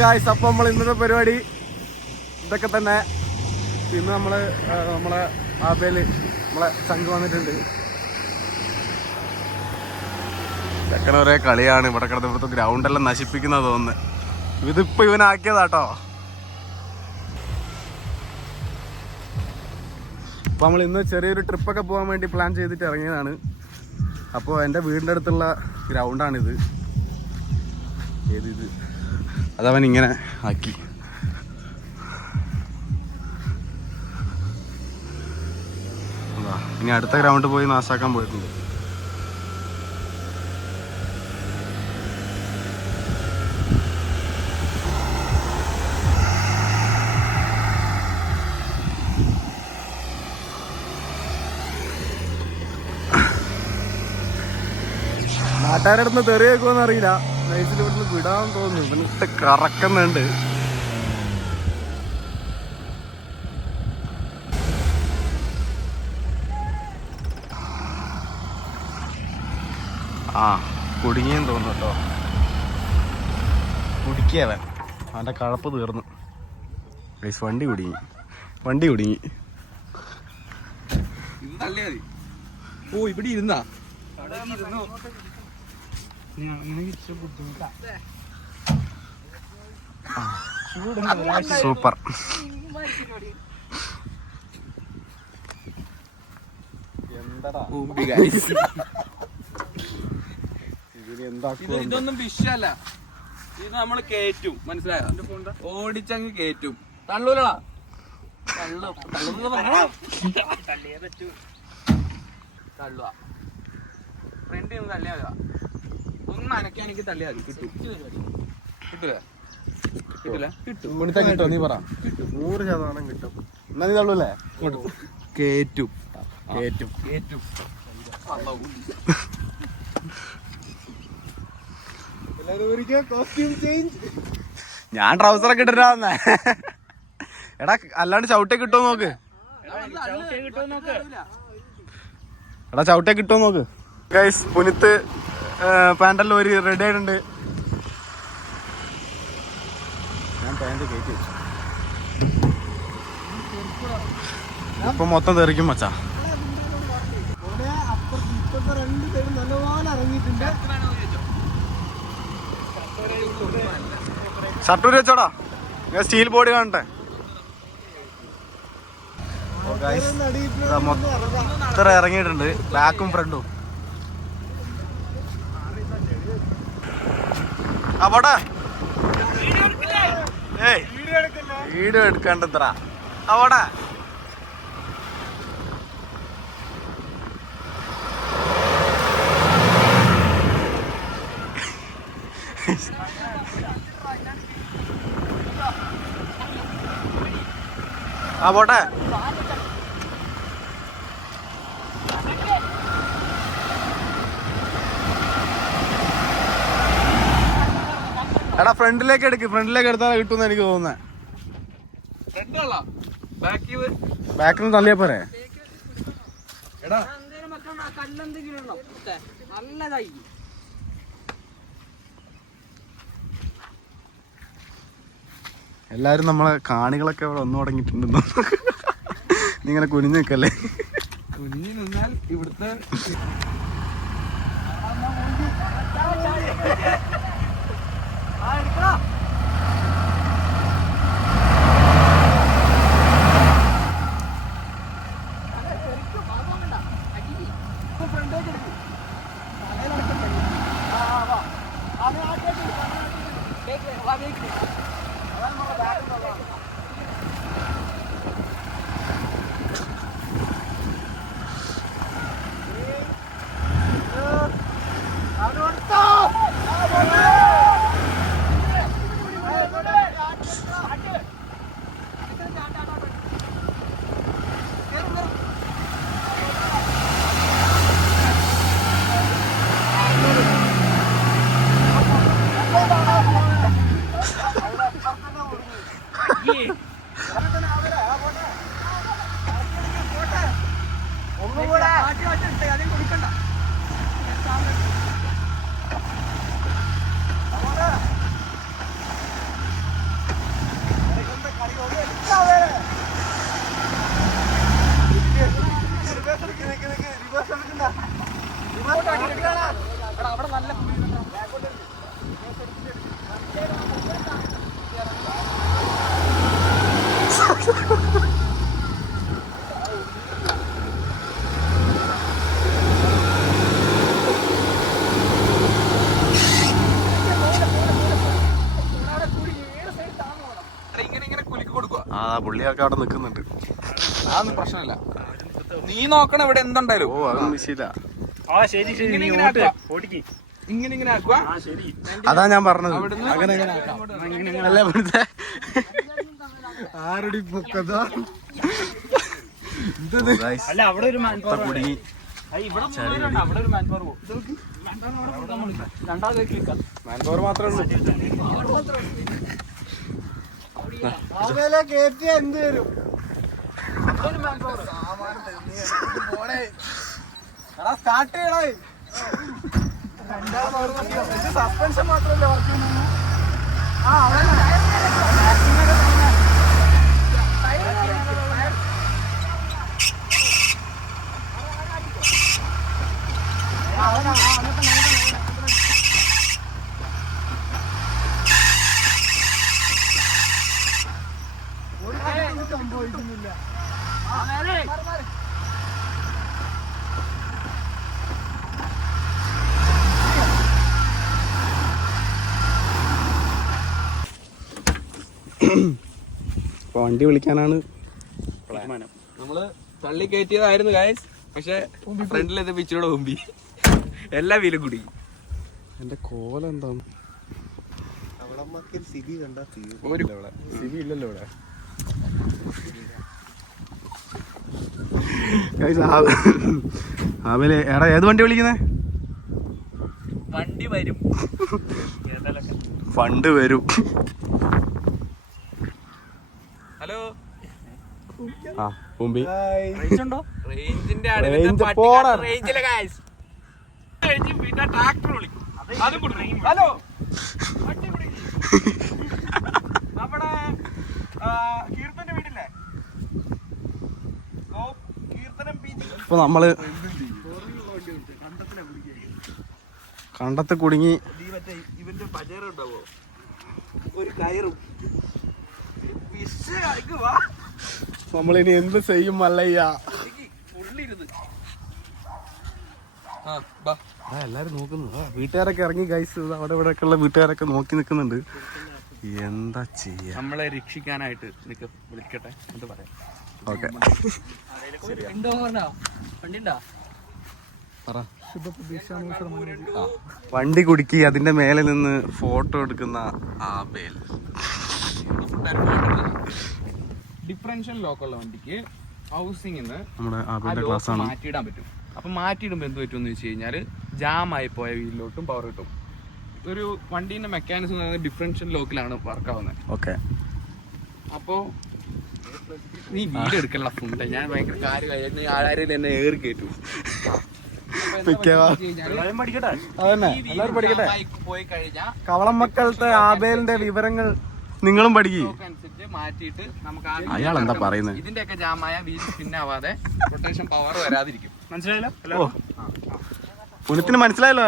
Guys, അപ്പം നമ്മൾ ഇന്നത്തെ പരിപാടി ഇതൊക്കെ തന്നെ. ഇന്ന് നമ്മളെ ആബേല് നമ്മളെ ചങ്ക് വന്നിട്ടുണ്ട്. ചെക്കൻ ഒരേ കളിയാണ്. ഇവിടെ കിടന്ന് ഇവിടുത്തെ ഗ്രൗണ്ടെല്ലാം നശിപ്പിക്കുന്നത് തോന്നുന്നു. ഇതിപ്പോ ഇവനാക്കിയതാട്ടോ. അപ്പോൾ നമ്മൾ ഇന്ന് ചെറിയൊരു ട്രിപ്പൊക്കെ പോകാൻ വേണ്ടി പ്ലാൻ ചെയ്തിട്ട് ഇറങ്ങിയതാണ്. അപ്പോൾ എൻ്റെ വീടിൻ്റെ അടുത്തുള്ള ഗ്രൗണ്ടാണിത്. ഏതിത്? അതവൻ ഇങ്ങനെ ആക്കി. ഇനി അടുത്ത ഗ്രൗണ്ട് പോയി നാശാക്കാൻ പോയിട്ടുണ്ട്. നാട്ടുകാരുടെ അടുത്ത് തെറി വെക്കുമെന്ന് അറിയില്ല. നൈസിൽ ഇവിടുന്ന് വിടാൻ തോന്നുന്നു. ഇവനിട്ട് കറക്കുന്നുണ്ട്. ആ കുടുങ്ങിയെന്ന് തോന്നുന്നു കേട്ടോ. കുടുക്കിയവൻ, അവൻ്റെ കഴപ്പ് തീർന്നു. വണ്ടി കുടുങ്ങി. ഇത് തള്ളിയാ മതി. ഓ, ഇവിടെ ഇരുന്നാ സൂപ്പർ. ഇതൊന്നും വിഷയല്ല. ഇത് നമ്മള് കേറ്റും, മനസ്സിലായോ? ഓടിച്ചങ്ങ് കേറ്റും. തള്ളൂലടാ, തള്ളുക. ഫ്രണ്ട് തള്ളിയാ ഒന്ന് അനക്കാണെങ്കിൽ തള്ളിയാ മതി. കിട്ടൂല? കിട്ടും. നീ പറ. 100% കിട്ടും. എന്നാ നീ തള്ളൂല്ലേ? കേറ്റും. ഞാൻ ട്രൗസറൊക്കെ ഇട്ടിട്ടാ. എടാ അല്ലാണ്ട് ചവിട്ടേ കിട്ടുമോ നോക്ക്. ചവിട്ടേ കിട്ടുമോ നോക്ക്. ഗൈസ്, പുനിത്ത് പാൻറ്റെല്ലാം ഒരു റെഡി ആയിട്ടുണ്ട്. ഞാൻ പാൻറ് കയറ്റി വെച്ചു. ഇപ്പൊ മൊത്തം തെറിക്കും മച്ചാ. ഷർട്ടൂര് വെച്ചോടാ. ഞാൻ സ്റ്റീൽ ബോഡി കാണട്ടെ. മൊത്തം ഇറങ്ങിയിട്ടുണ്ട്, ബാക്കും ഫ്രണ്ടും. അവിടെ വീഡിയോ എടുക്കണ്ടത്ര. അവിടെ പോട്ടെ. എടാ ഫ്രണ്ടിലേക്ക് എടുത്താൽ കിട്ടുമെന്ന് എനിക്ക് തോന്നുന്നത്. ബാക്കിൽ നിന്ന് തള്ളിയാ പോരെ. എല്ലാരും നമ്മളെ കാണികളൊക്കെ അവിടെ വന്നു തുടങ്ങിയിട്ടുണ്ടെന്നോ. നീ ഇങ്ങനെ കുനിഞ്ഞു നിൽക്കല്ലേ. കുഞ്ഞു നിന്നാൽ ഇവിടുത്തെ ആ പുള്ളിയൊക്കെ അവിടെ നിക്കുന്നുണ്ട്. അതൊന്നും പ്രശ്നമില്ല. നീ നോക്കണം ഇവിടെ എന്തുണ്ടായാലും. ഓ അതൊന്നും വിഷയമില്ല. ഇങ്ങനെ ആക്കുക. അതാ ഞാൻ പറഞ്ഞത്. അവിടുന്ന് അല്ലേ ആരുടെ പൊക്കതാ അല്ല അവിടെ ഒരു കുടുങ്ങി. മാൻപവർ മാത്രമേ ഉള്ളൂ. കേറ്റിയ എന്ത് വരും? സ്റ്റാർട്ട് ചെയ്യണേ. സസ്പെൻഷൻ മാത്രമല്ലേ വർക്ക് ചെയ്യുന്നത്? സംഭവിക്കുന്നില്ല. വണ്ടി വിളിക്കാനാണ് നമ്മള് തള്ളി കയറ്റിയതായിരുന്നു ഗായ്സ്. പക്ഷെ ഫ്രണ്ടിലെത്തി പിച്ചോടെ മുമ്പി എല്ലാ വീലും കുടി. എന്റെ കോലം എന്താണ്? സിബി ഇല്ലല്ലോ ഇവിടെ. ആബേലെ എടാ ഏത് വണ്ടി വിളിക്കുന്നേ? വണ്ടി വരും, ഫണ്ട് വരും. ഹലോ ആ മുമ്പി റേഞ്ചിന്റെ റേഞ്ചിലെ ഗായ്സ്. പിന്നെ ട്രാക്ടർ വിളിക്കും. അത് കൊടുക്കും. ഹലോ നമ്മുടെ കീർത്തന്റെ വീട്ടിലെ കീർത്തനം ഇപ്പൊ നമ്മള് കണ്ടത്ത് കുടുങ്ങി. ഇവന്റെ പജേറ ഉണ്ടാവോ? ഒരു കയറും. നമ്മളിനി എന്ത് ചെയ്യും മല്ലയ്യ? എല്ലാരും നോക്കുന്നു. വീട്ടുകാരൊക്കെ ഇറങ്ങി ഗൈസ്. അവിടെ ഇവിടെ ഒക്കെ ഉള്ള വീട്ടുകാരൊക്കെ നോക്കി നിൽക്കുന്നുണ്ട്. എന്താ ചെയ്യാ? നമ്മളെ രക്ഷിക്കാനായിട്ട് വിളിക്കട്ടെ എന്ത് പറയാം. ഓക്കെ വണ്ടി കുടുക്കി അതിന്റെ മേലെ നിന്ന് ഫോട്ടോ എടുക്കുന്ന ആബേൽ. ഡിഫറൻഷ്യൽ ലോക്കുള്ള വണ്ടിക്ക് ഹൗസിംഗിന്ന് നമ്മുടെ ആബേലിന്റെ ക്ലാസ് ആണ്. മാറ്റിയിടാൻ പറ്റും. അപ്പം മാറ്റിയിടുമ്പോൾ എന്ത് പറ്റുമെന്ന് വെച്ച് കഴിഞ്ഞാൽ ജാമായി പോയ വീലിലോട്ടും പവർ കിട്ടും. ഒരു വണ്ടീൻ്റെ മെക്കാനിസം ഡിഫറൻഷ്യൽ ലോക്കിലാണ് വർക്കാവുന്നത്. ഓക്കെ. അപ്പോൾ നീ വീഡിയോ എടുക്കല ഫുണ്ട്. ഞാൻ ഭയങ്കര കാര്യം ആരും എന്നെ ഏറി കയറ്റും. പോയി കഴിഞ്ഞാൽ കവളം മക്കളത്തെ ആബേലിന്റെ വിവരങ്ങൾ നിങ്ങളും പഠിക്കും. മാറ്റിയിട്ട് നമുക്ക് അയാൾ എന്താ പറയുന്നത്? ഇതിന്റെയൊക്കെ ജാമായ വീൽ സ്പിന്നാവാതെ റൊട്ടേഷൻ പവർ വരാതിരിക്കും. മനസ്സിലായല്ലോ? ഓ പുനത്തിന് മനസ്സിലായല്ലോ.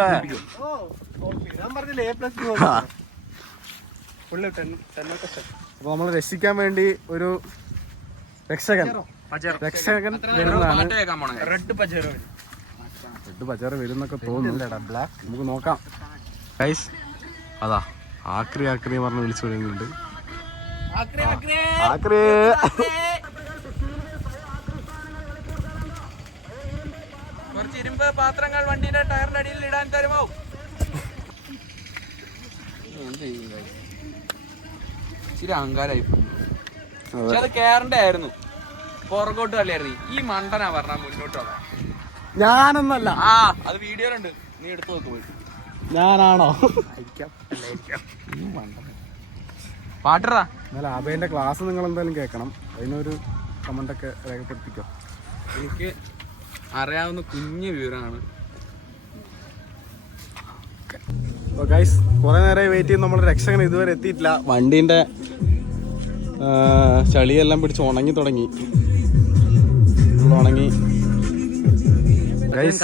അപ്പൊ നമ്മൾ രക്ഷിക്കാൻ വേണ്ടി ഒരു രക്ഷകൻ വരുന്നതാണ്. റെഡ് പജേറോ വരുന്നൊക്കെ തോന്നുന്നു. നമുക്ക് നോക്കാം ഗൈസ്. അതാ ആക്രി ആക്രി പറഞ്ഞ് വിളിച്ചു വരുന്നുണ്ട്. ആക്രി കുറച്ച് ഇരുമ്പ് പാത്രങ്ങൾ വണ്ടിയുടെ ടയറിന്റെ അടിയിൽ ഇടാൻ തരുമോ? ഇച്ചിരി അഹങ്കാരായി. പക്ഷെ അത് കേറണ്ടേ ആയിരുന്നു. പുറകോട്ട് കളിയായിരുന്നു. ഈ മണ്ടനാ പറഞ്ഞ മുന്നോട്ട് വരാം. ഞാനൊന്നല്ല. ആ അത് വീഡിയോയിലുണ്ട്. നീ എടുത്തു നോക്ക് പോയി. ഞാനാണോ? പാട്ടറാ. എന്നാലും ആബേലിന്റെ ക്ലാസ് നിങ്ങൾ എന്തായാലും കേൾക്കണം. അതിനൊരു കമന്റ് ഒക്കെ രേഖപ്പെടുത്തിക്കോ. എനിക്ക് അറിയാവുന്ന കുഞ്ഞു വിവരമാണ്. ഗൈസ് കുറെ നേരം വെയിറ്റ് ചെയ്ത് നമ്മൾ രക്ഷകൻ ഇതുവരെ എത്തിയിട്ടില്ല. വണ്ടീന്റെ ചളിയെല്ലാം പിടിച്ച് ഉണങ്ങി തുടങ്ങി. ഉണങ്ങി ഗൈസ്.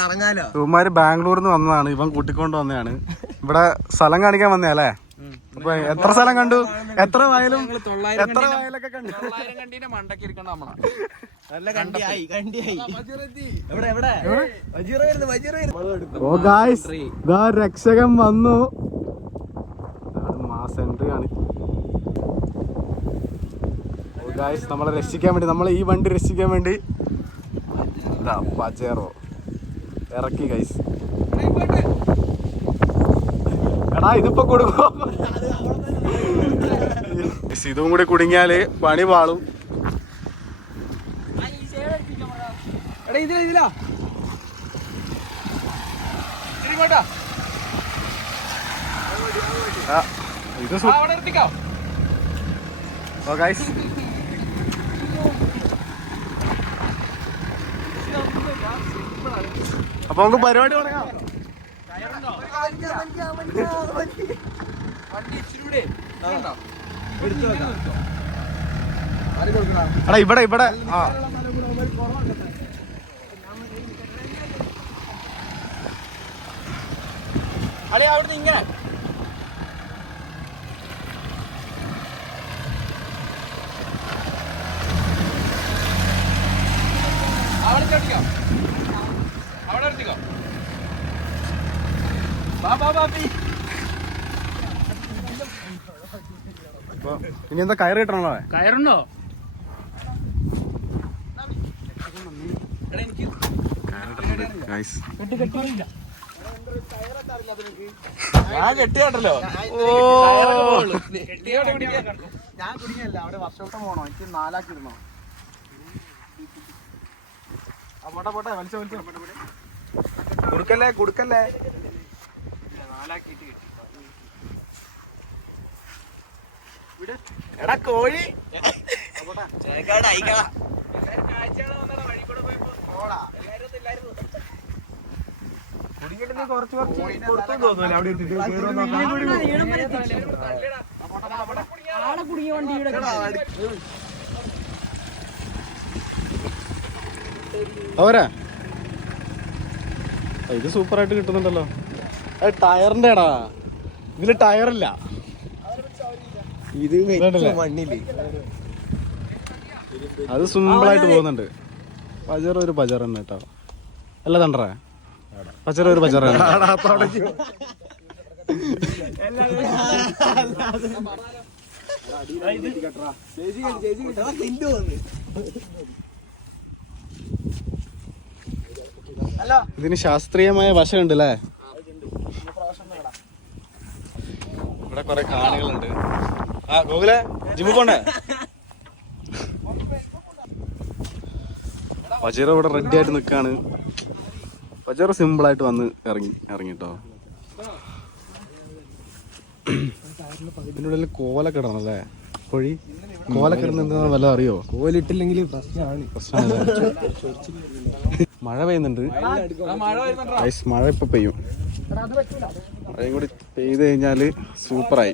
ഇവന്മാര് ബാംഗ്ലൂരിൽ നിന്ന് വന്നതാണ്. ഇവൻ കൂട്ടിക്കൊണ്ട് വന്നതാണ്. ഇവിടെ സ്ഥലം കാണിക്കാൻ വന്നേ അല്ലേ? ഇപ്പൊ എത്ര സ്ഥലം കണ്ടു, എത്ര വയലും വയലൊക്കെ കണ്ടു. 900 കണ്ടീന്റെ മണ്ടക്ക് ഇരിക്കണ്ട നമ്മളാ. ഓ ഗായ്സ്, രക്ഷകൻ വന്നു. മാസ് എൻട്രി ആണ്. ഓ ഗായ്സ്, നമ്മളെ രക്ഷിക്കാൻ വേണ്ടി, നമ്മളെ ഈ വണ്ടി രക്ഷിക്കാൻ വേണ്ടി പജേറോ ഇറക്കി ഗൈസ്. എടാ ഇതിപ്പോ കൊടുക്കോ, ഇതും കൂടി കുടുങ്ങിയാല് പണി പാളും. ഇത് ഓ ഗൈസ്, അപ്പൊ നമുക്ക് പരിപാടി തുടങ്ങാം. എടാ ഇവിടെ ഇവിടെ ആ അവിടുന്ന് ഇങ്ങനെ അവിടെ എടുത്തിക്കോ. ഇനി എന്താ കയറ് കിട്ടണല്ലോ? കയറുണ്ടോ? ഞാൻ കെട്ടിയാട്ടല്ലോ. ഞാൻ കുടുങ്ങിയല്ല, അവിടെ വർഷോട്ടം പോണോ? എനിക്ക് 4 ആക്കി ഇടണോ? പോട്ടെ പോട്ടെ, വലിച്ചോ വലിച്ചോ. കൊടുക്കല്ലേ കൊടുക്കല്ലേ. 4 ആക്കിട്ട് കിട്ടി. എടാ കോഴി അവരാ ഇത് സൂപ്പറായിട്ട് കിട്ടുന്നുണ്ടല്ലോ. ടയറിന്റെ എടാ, ഇതില് ടയറില്ല. ഇത് മണ്ണില് അത് സിമ്പിളായിട്ട് പോകുന്നുണ്ട്. പജർ ഒരു പജർ തന്നെ കേട്ടോ. അല്ല തണ്ടറ പജർ ഒരു പജർ തന്നെ. ഇതിന് ശാസ്ത്രീയമായ വശമുണ്ട് അല്ലേ? ഇവിടെ കൊറേ കാണികളുണ്ട്. ആ ഗോകുലെ ജിമ്മ് പോണ്ടേ? പജീറ ഇവിടെ റെഡി ആയിട്ട് നിൽക്കാണ്. പജീറ സിമ്പിളായിട്ട് വന്ന് ഇറങ്ങിട്ടോ. ഇതിൻ്റെ ഉള്ളിൽ കോലൊക്കെ ഇടണല്ലേ? കോഴി കോലൊക്കെ ഇടുന്ന എന്താ വല്ല അറിയോ? കോലിട്ടില്ലെങ്കിൽ പ്രശ്നമാണ്. മഴ പെയ്യുന്നുണ്ട്. മഴ ഇപ്പൊ പെയ്യും. മഴയും കൂടി പെയ്ത് കഴിഞ്ഞാല് സൂപ്പറായി.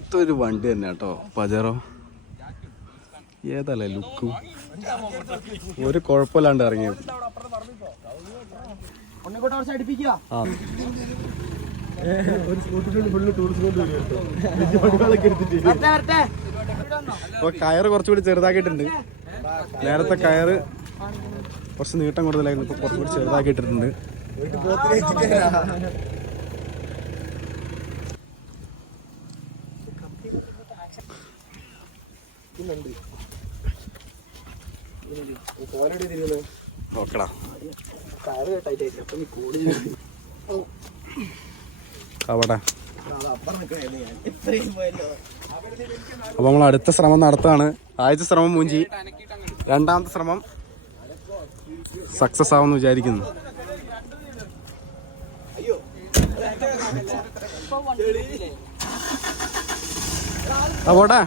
ഇതൊരു വണ്ടി തന്നെ കേട്ടോ പജറോ. ഏതല്ലേ ലുക്ക്, ഒരു കുഴപ്പമില്ലാണ്ട് ഇറങ്ങിയത്. അപ്പൊ കയറ് കുറച്ചുകൂടി ചെറുതാക്കിയിട്ടുണ്ട്. നേരത്തെ കയറ് കുറച്ച് നീട്ടം കൂടുതലായിരുന്നു, ഇപ്പൊ കുറച്ചുകൂടി ചെറുതാക്കിയിട്ടിട്ടുണ്ട്. നോക്കടാ അവിടെ. അപ്പൊ നമ്മൾ അടുത്ത ശ്രമം നടത്താണ്. ആദ്യത്തെ ശ്രമം മൂഞ്ചി, രണ്ടാമത്തെ ശ്രമം സക്സസ് ആവുമെന്ന് വിചാരിക്കുന്നു. പോട്ടെ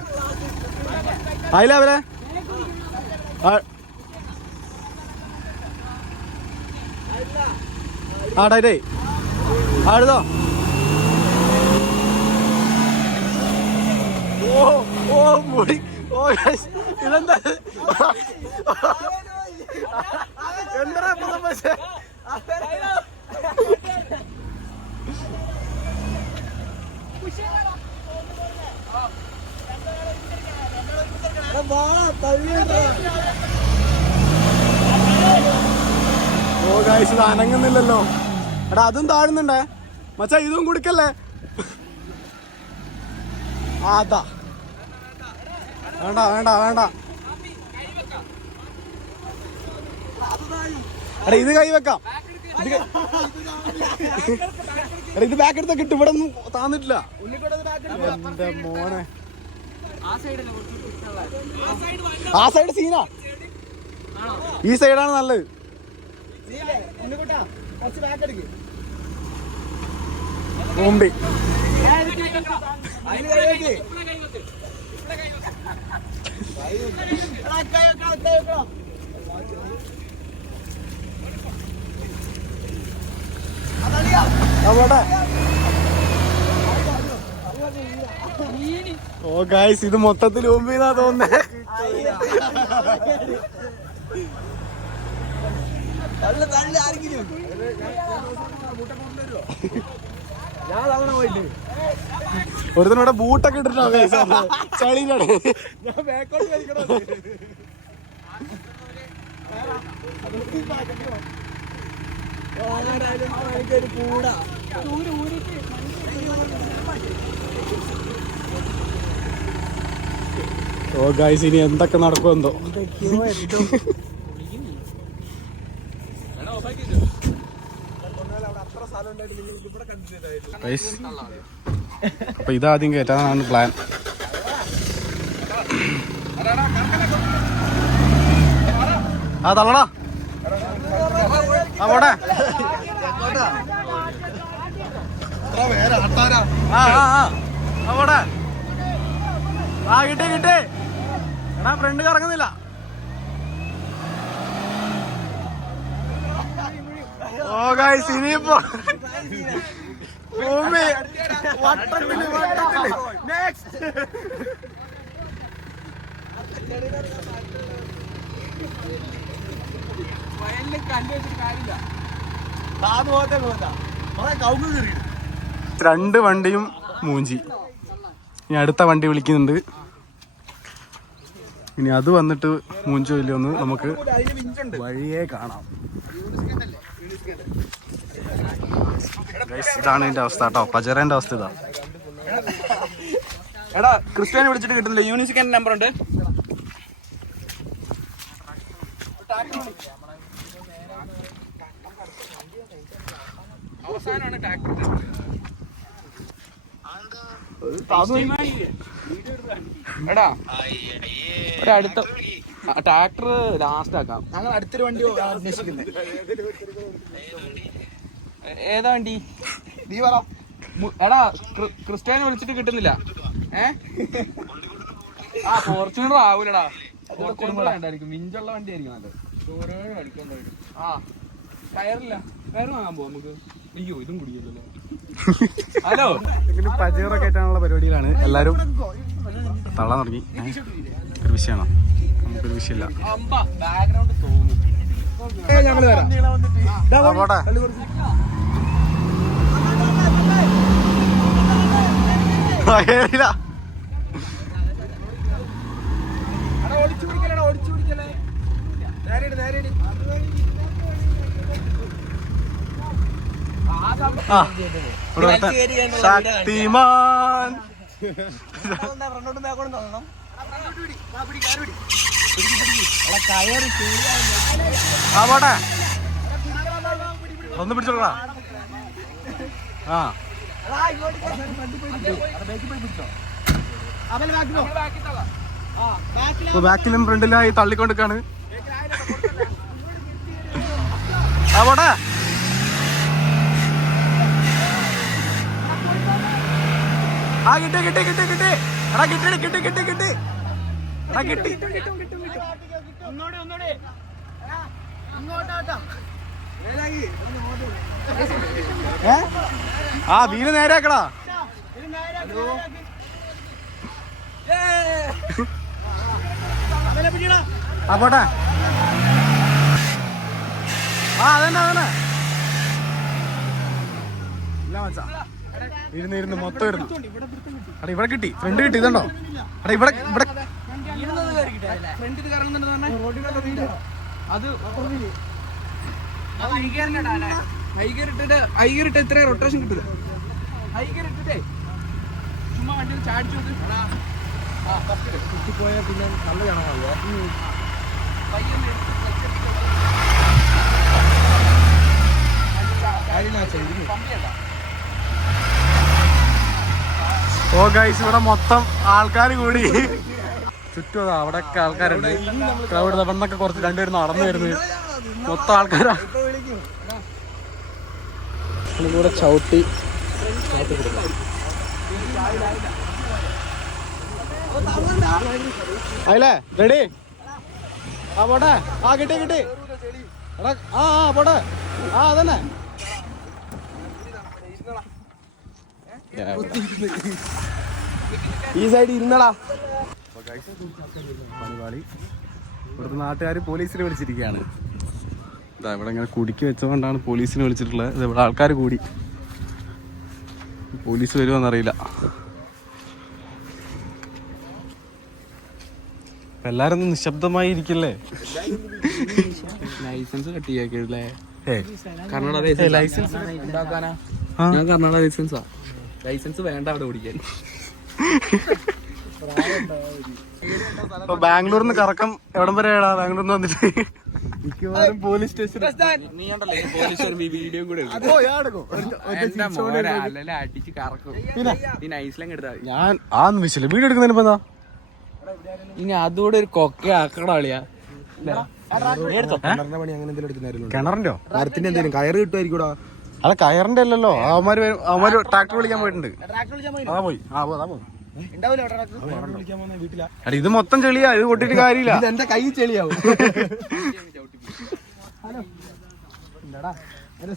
ആയില്ല അവരെ ആടേ ആടുതോ. ഓ ഓ മുടി ഓ ഇതെന്താ എന്താ ഓ ഗൈസ് ഇത് അനങ്ങുന്നില്ലല്ലോ. എടാ അതും താഴുന്നുണ്ടേ മച്ചാ, ഇതും കുടിക്കല്ലേ. അതാ വേണ്ട വേണ്ട വേണ്ട. എടാ ഇത് കൈ വെക്കാം. എടാ ഇത് ബാക്ക് എടുത്താ കിട്ടും. ഇവിടെ ഒന്നും താന്നിട്ടില്ല എന്റെ മോനെ. ആ സൈഡ് സീനാ, ഈ സൈഡാണ് നല്ലത്. മുമ്പി അവിടെ. ഓ ഗൈസ് ഇത് മൊത്തത്തിൽ മുമ്പ് ചെയ്താ തോന്നുന്നേ. ഒരുത്തനോടെ ബൂട്ടൊക്കെ ഇട്ടിട്ടോ ചളിയിലാണ്. ഓ ഗൈസ് ഇനി എന്തൊക്കെ നടക്കുമെന്തോ. അപ്പൊ ഇതാദ്യം കയറ്റാനാണ് പ്ലാൻ. ആ തള്ളടാ അവിടെ. അവിടെ ആ കിട്ടേ കിട്ടേ. എടാ ഫ്രണ്ട് കറങ്ങുന്നില്ല. ഓ ഗൈസ് ഇനിയിപ്പോ വട്ടത്തില് നെക്സ്റ്റ്. രണ്ട് വണ്ടിയും മൂഞ്ചി. ഇനി അടുത്ത വണ്ടി വിളിക്കുന്നുണ്ട്. ഇനി അത് വന്നിട്ട് മൂഞ്ചോ ഇല്ലയോന്ന് നമുക്ക് വഴിയേ കാണാം. ഇതാണ് ഇതിന്റെ അവസ്ഥ കേട്ടോ. പജറേന്റെ അവസ്ഥ ഇതാ. എടാ ക്രിസ്ത്യാനി വിളിച്ചിട്ട് കിട്ടുന്നില്ല. യൂണിസിക്കന്റെ നമ്പർ ഉണ്ട്. അവസാനമാണ് ട്രാക്ടർ. എടാ ഒരടുത്ത ട്രാക്ടർ ലാസ്റ്റ് ആക്കാം. ഞങ്ങൾ അടുത്തൊരു വണ്ടി അന്വേഷിക്കുന്നത്. ഏതാ വണ്ടി നീ പറ. എടാ ക്രിസ്ത്യാനി വിളിച്ചിട്ട് കിട്ടുന്നില്ല. ആ ഫോർച്യൂണർ ആവൂലടാ. ഫോർച്യൂണർ വേണ്ടായിരിക്കും. വിഞ്ചുള്ള വണ്ടി ആയിരിക്കും നല്ലത്. ആ കയറില്ല. കയറ് വാങ്ങാൻ പോവാം നമുക്ക്. അയ്യോ ഇതും കുടിക്കല്ലോ. ഹലോ ഇങ്ങനെ പജറൊക്കെ ആയിട്ടാണുള്ള പരിപാടിയിലാണ് എല്ലാരും. തള്ളാൻ തുടങ്ങി. ഒരു വിഷയമാണോ? നമുക്കൊരു വിഷയമില്ല. ബാക്ക്ഗ്രൗണ്ട് തോന്നുന്നു. ഞങ്ങള് വരാം. പോട്ടെ. ശക്തിമാൻ ആ പോട്ടെ. ഒന്ന് പിടിച്ചോളാ. ആ ബാക്കിലും ഫ്രണ്ടിലായി തള്ളിക്കൊണ്ടിരിക്കാണ്. ആ പോട്ടെ. ആ കിട്ടി കിട്ടി കിട്ടി കിട്ടി. എടാ കിട്ടി കിട്ടി കിട്ടി കിട്ടി. എടാ കിട്ടി. ആ വീല് നേരെയാക്കടാ. ആ പോട്ടെ. ആ അതന്നെ അതന്നെ. ഇല്ല മച്ചാ ഇരുന്ന് മൊത്തം ഇരുന്നു. എടാ ഇവിടെ കിട്ടി. ഫ്രണ്ട് കിട്ടി. ഇതുണ്ടോ? എടാ ഇവിടെ ഇവിടെ ഫ്രണ്ടിൽ കറങ്ങുന്നുണ്ടെന്ന് പറഞ്ഞാൽ അത് ഹൈഗിയറിട്ട് എത്ര റൊട്ടേഷൻ കിട്ടില്ല. ഹൈഗിയറിട്ടേ ചുമ്മാ വണ്ടി ചാടിച്ചു കുത്തിപ്പോയാൽ പിന്നെ നല്ല കാണാമല്ലോ. ഓ ഗൈസ്, ഇവിടെ മൊത്തം ആൾക്കാർ കൂടി ചുറ്റും അവിടെ ഒക്കെ ആൾക്കാരുണ്ട്. ഇവിടെ വന്നൊക്കെ കുറച്ച് രണ്ടുപേരും നടന്നു വരുന്നത് മൊത്തം ആൾക്കാരാ. കൂടെ ചവിട്ടി അല്ലേ റെഡി? ആ പോട്ടെ. ആ കിട്ടി കിട്ടി. എടാ ആ പോട്ടെ. ആ അതന്നെ. ഈ സൈഡ് ഇരുന്നടാ. പണിപാളി. ഇവിടുത്തെ നാട്ടുകാർ പോലീസിനെ വിളിച്ചിരിക്കുകയാണ്. ഇതാ ഇവിടെ ഇങ്ങനെ കുടുക്കി വെച്ചതുകൊണ്ടാണ് പോലീസിനെ വിളിച്ചിട്ടുള്ളത്. ഇത് ഇവിടെ ആൾക്കാർ കൂടി. പോലീസ് വരുമോന്നറിയില്ല. എല്ലാരും ഒന്ന് നിശബ്ദമായി ഇരിക്കില്ലേ? ലൈസൻസ് കട്ടിയാക്കിയല്ലേ? കർണാടക ലൈസൻസ് ഉണ്ടാക്കാനാ? ഞാൻ കർണാടക ലൈസൻസാ. ലൈസൻസ് വേണ്ട അവിടെ ഓടിക്കാൻ. ബാംഗ്ലൂരിന്ന് കറക്കം എവിടം വരെ ബാംഗ്ലൂരിന്ന് വന്നിട്ട് മിക്കവാറും പോലീസ് സ്റ്റേഷൻ വീഡിയോ കൂടെ അടിച്ച് കറക്കും. പിന്നെ ഐസ്ലങ്ങ് എടുത്താ ഞാൻ ആന്ന് വിശില്ല വീഡിയോ എടുക്കുന്നതിന് ഇപ്പൊ എന്താ ഇനി അതുകൂടെ ഒരു കൊക്ക ആക്കണ ആളിയാ. കിണറിന്റെ പണി അങ്ങനെ എന്തെങ്കിലും എടുക്കുന്നായിരുന്നു. കിണറിന്റോ മരത്തിന്റെ എന്തെങ്കിലും കയറ് കിട്ടുമായിരിക്കൂടാ. അത് കയറിന്റെ അല്ലല്ലോ. അവന്മാര് ട്രാക്ടർ വിളിക്കാൻ പോയിട്ടുണ്ട്. അതാ പോയി. അതാ പോയി. ഇത് മൊത്തം ചെളിയാ. ഇത് കൊട്ടിട്ട് കാര്യമില്ല. എന്റെ കൈ ചെളിയാവും.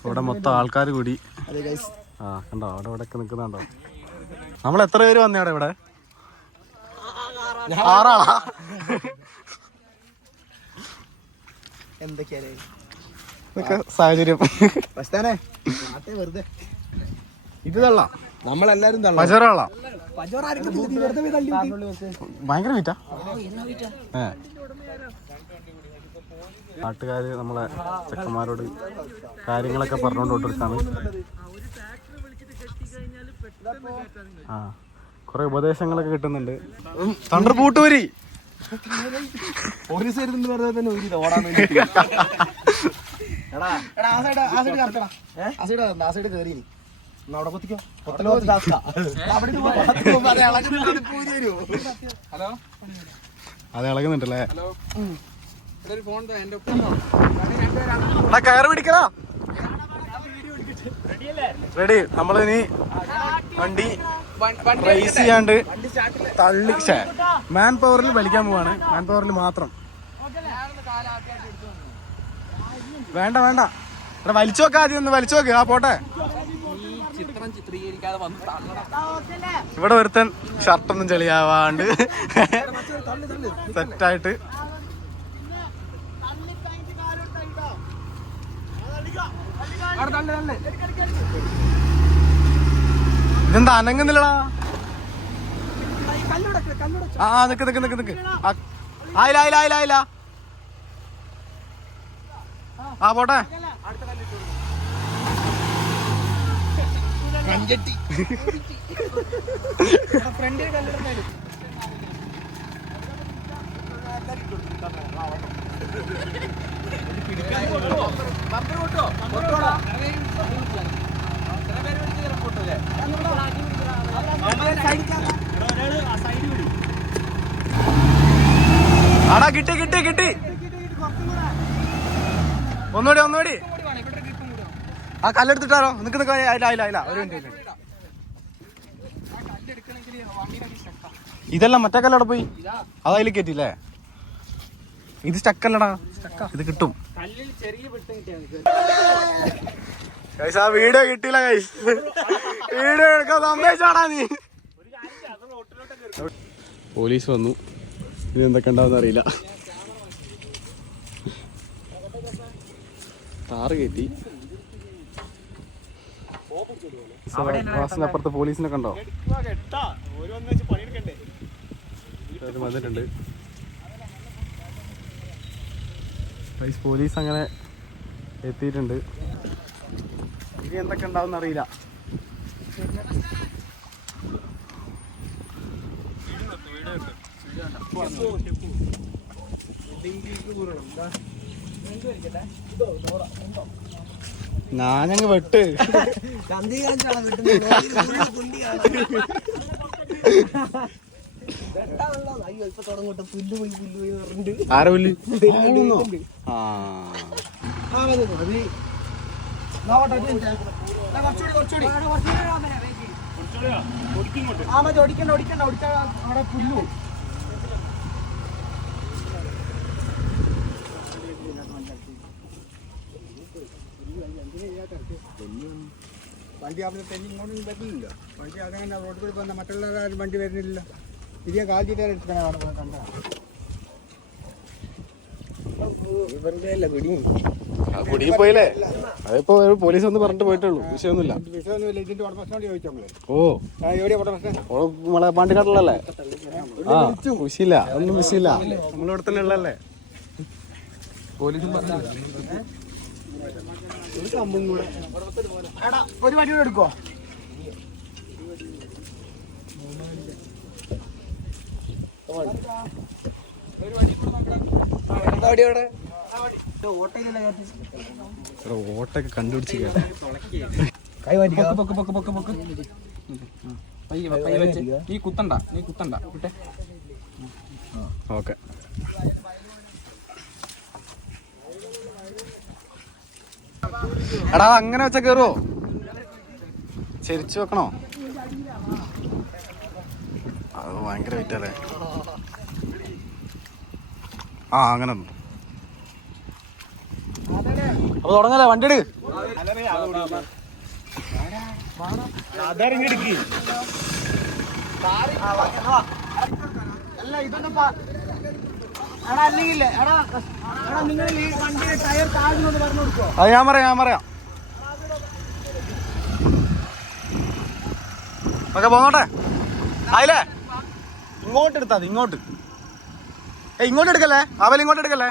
ഇവിടെ മൊത്തം ആൾക്കാർ കൂടി. ആ കണ്ടോ അവിടെ ഇവിടെ നിക്കുന്നുണ്ടോ? നമ്മൾ എത്ര പേര് വന്നേടെ ഇവിടെ? 6 ആളാ. സാഹചര്യം വെറുതെ ഇത് തള്ള നമ്മളെല്ലാരും പജറാളാ. ഭയങ്കര വീറ്റാ. നാട്ടുകാര് നമ്മളെ ചെക്കന്മാരോട് കാര്യങ്ങളൊക്കെ പറഞ്ഞുകൊണ്ടിരിക്കാണ്. ആ കൊറേ ഉപദേശങ്ങളൊക്കെ കിട്ടുന്നുണ്ട്. തണ്ടർ പൂട്ടൂരി പോലീസ് തന്നെ ഓടാൻ വേണ്ടി. അവിടെ കൊത്തിക്കോ. ഹലോ അത് ഇളകുന്നുണ്ടല്ലേ? ഫോൺ കയറ് പിടിക്കലാ. റെഡി? നമ്മളിനി വണ്ടി റേസ് ചെയ്യാണ്ട് തള്ളി മാൻ പവറിൽ വലിക്കാൻ പോവാണ്. മാൻ പവറിൽ മാത്രം. വേണ്ട വേണ്ട ഇവിടെ വലിച്ചു നോക്കാം. ആദ്യം ഒന്ന് വലിച്ചു നോക്ക്. ആ പോട്ടെ. ചിത്രം ചിത്രീകരിക്കാതെ വന്ന് ഇവിടെ ഒരുത്തൻ ഷർട്ടൊന്നും ചെളിയാവാണ്ട് സെറ്റായിട്ട് ഇതെന്താ അനങ്ങുന്നില്ലടാ? ആ നിക്ക് നിക്ക് നിക്ക് നിക്ക്. ആയില്ല ആയില്ല ആയില്ല ആയില്ല. ആ പോട്ടെ. ആടാ കിട്ടി കിട്ടി കിട്ടി. ഒന്നുകൂടി ഒന്നുകൂടി. ആ കല്ലെടുത്തിട്ടാലോ? നിക്ക് നിക്ക്. ആയില്ല ആയില്ല ആയില്ല. ഒരു മിനിറ്റ്. ഇതെല്ലാം മറ്റേ കല്ലട പോയി. അതതിൽ കയറ്റില്ലേ? ഇത് സ്റ്റക്കല്ലടാ. ഇത് കിട്ടും. ആ വീഡിയോ കിട്ടിയില്ല ഗൈസ്. വീഡിയോ എടുക്കാൻ സമ്മതിച്ചാടാ നീ. പോലീസ് വന്നു. ഇനി എന്തൊക്കെ ഉണ്ടാവുന്ന അറിയില്ല. താറ് കയറ്റി. ക്ലാസ്സിനപ്പുറത്ത് പോലീസിനെ കണ്ടോ? വന്നിട്ടുണ്ട്. ഗൈസ് പോലീസ് അങ്ങനെ എത്തിയിട്ടുണ്ട്. ഇനി എന്തൊക്കെ ഉണ്ടാവും അറിയില്ല. ഞാനങ്ങ് വെട്ട് ആരെ പുല്ല് അവിടെ പുല്ലു വണ്ടി അവിടെ തെങ്ങി ഇങ്ങോട്ടൊന്നും വരുന്നില്ല. വണ്ടി അതങ്ങനെ റോഡ് കൂടി വന്ന മറ്റുള്ള വണ്ടി വരുന്നില്ല. ഇതേ കാറ്റിട്ടാണ് എടുക്കാൻ കണ്ട കുടുങ്ങി പോയില്ലേ? അതിപ്പോ പോലീസ് ഒന്ന് പറഞ്ഞിട്ട് പോയിട്ടുള്ളൂ. വിഷയമൊന്നുമില്ല. വിഷയമൊന്നുമില്ല. ഇതിന്റെ ഉടമസ്ഥനോട് ചോദിച്ചു നമ്മള്. ഓ എവിടെയാ ഉടമസ്ഥൻ? നമ്മളെ പാണ്ടിക്കാട്ടിലല്ലേ? ആ വിഷയില്ല, ഒന്നും വിഷയില്ല. നമ്മളിവിടെ തന്നെ ഉള്ളല്ലേ. പോലീസും പറഞ്ഞു ഒരു വണ്ടി കൂടെ എടുക്കോ? ഓട്ടൊക്കെ കണ്ടുപിടിച്ച് നീ കുത്തണ്ട വിട്ടെ. ഓക്കെ. എടാ അങ്ങനെ വെച്ചാ കേറുവോ? ചെരിച്ചു വെക്കണോ? അത് ഭയങ്കര വെയിറ്റല്ലേ. ആ അങ്ങനെ അപ്പൊ തുടങ്ങല്ലേ? വണ്ടി എടുക്ക്. അത് ഞാൻ പറയാം. ഓക്കെ പോന്നോട്ടെ. ആയില്ലേ? ഇങ്ങോട്ട് എടുത്താ മതി. ഇങ്ങോട്ട് എടുക്കല്ലേ? അവൽ ഇങ്ങോട്ട് എടുക്കല്ലേ?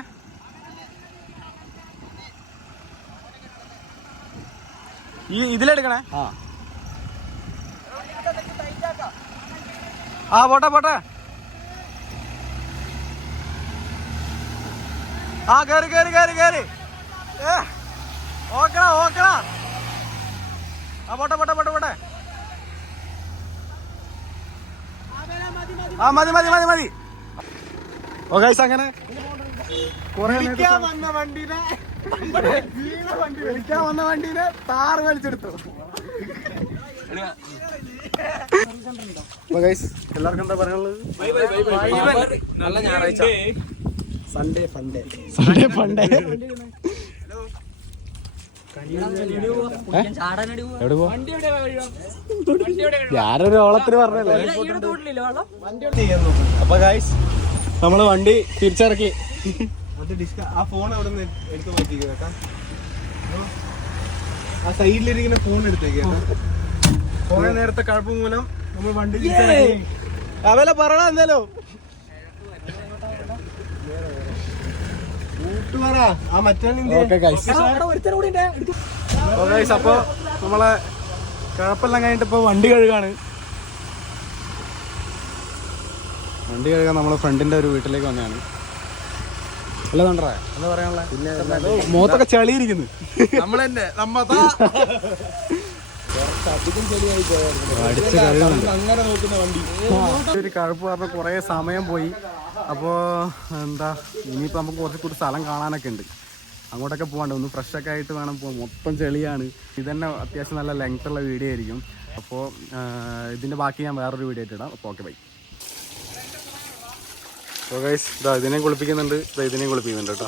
ഇതിലെടുക്കണേ. ആ പോട്ടെ. ആ കേറി. ഓക്കടാ. ആ പോട്ടെ. ആ മതി. ഓ ഗൈസ് അങ്ങനെ കുറെ വന്ന വണ്ടീനെ താറ് വലിച്ചെടുത്തു. അപ്പൊ ഗൈസ് എല്ലാവർക്കും എന്താ പറയാനുള്ളത്? നല്ല ഞായറാഴ്ച സൺഡേ എവിടെ പോവാ? ഞാനൊരു ഓളത്തിന് പറഞ്ഞല്ലേ. അപ്പൊ ഗൈസ് നമ്മള് വണ്ടി തിരിച്ചിറക്കി. ആ ഫോൺ അവിടെ നിന്ന് എടുത്തു മാറ്റിക്കുക കേട്ടാ. ആ സൈഡിലിരിക്കുന്ന ഫോൺ എടുത്തേക്ക് കേട്ടോ. കുറെ നേരത്തെ കഴപ്പ് മൂലം നമ്മൾ വണ്ടി തിരിച്ചിറക്കി. അവലെ പറയണ എന്തായാലും അപ്പൊ നമ്മളെ കഴപ്പെല്ലാം കഴിഞ്ഞിട്ട് ഇപ്പൊ വണ്ടി കഴുകാൻ നമ്മളെ ഫ്രണ്ടിന്റെ ഒരു വീട്ടിലേക്ക് വന്നതാണ്. അല്ല കണ്ടാ എന്താ പറയാനുള്ള? മുഖത്തൊക്കെ ചളിയിരിക്കുന്നു. നമ്മളെന്നെ ഒരു കഴപ്പ് പറഞ്ഞ കുറെ സമയം പോയി. അപ്പോൾ എന്താ ഇനിയിപ്പോൾ നമുക്ക് കുറച്ച് കൂടി സ്ഥലം കാണാനൊക്കെ ഉണ്ട്. അങ്ങോട്ടൊക്കെ പോകാണ്ട് ഒന്ന് ഫ്രഷൊക്കെ ആയിട്ട് വേണം പോകാൻ. മൊത്തം ചെളിയാണ്. ഇതന്നെ അത്യാവശ്യം നല്ല ലെങ്ത് ഉള്ള വീഡിയോ ആയിരിക്കും. അപ്പോൾ ഇതിൻ്റെ ബാക്കി ഞാൻ വേറൊരു വീഡിയോ ആയിട്ട് ഇടാം. അപ്പോൾ ഓക്കെ ബൈ. അപ്പോൾ ഗൈസ് ഇതാ ഇതിനെയും കുളിപ്പിക്കുന്നുണ്ട്, ഇതിനെയും കുളിപ്പിക്കുന്നുണ്ട് കേട്ടോ.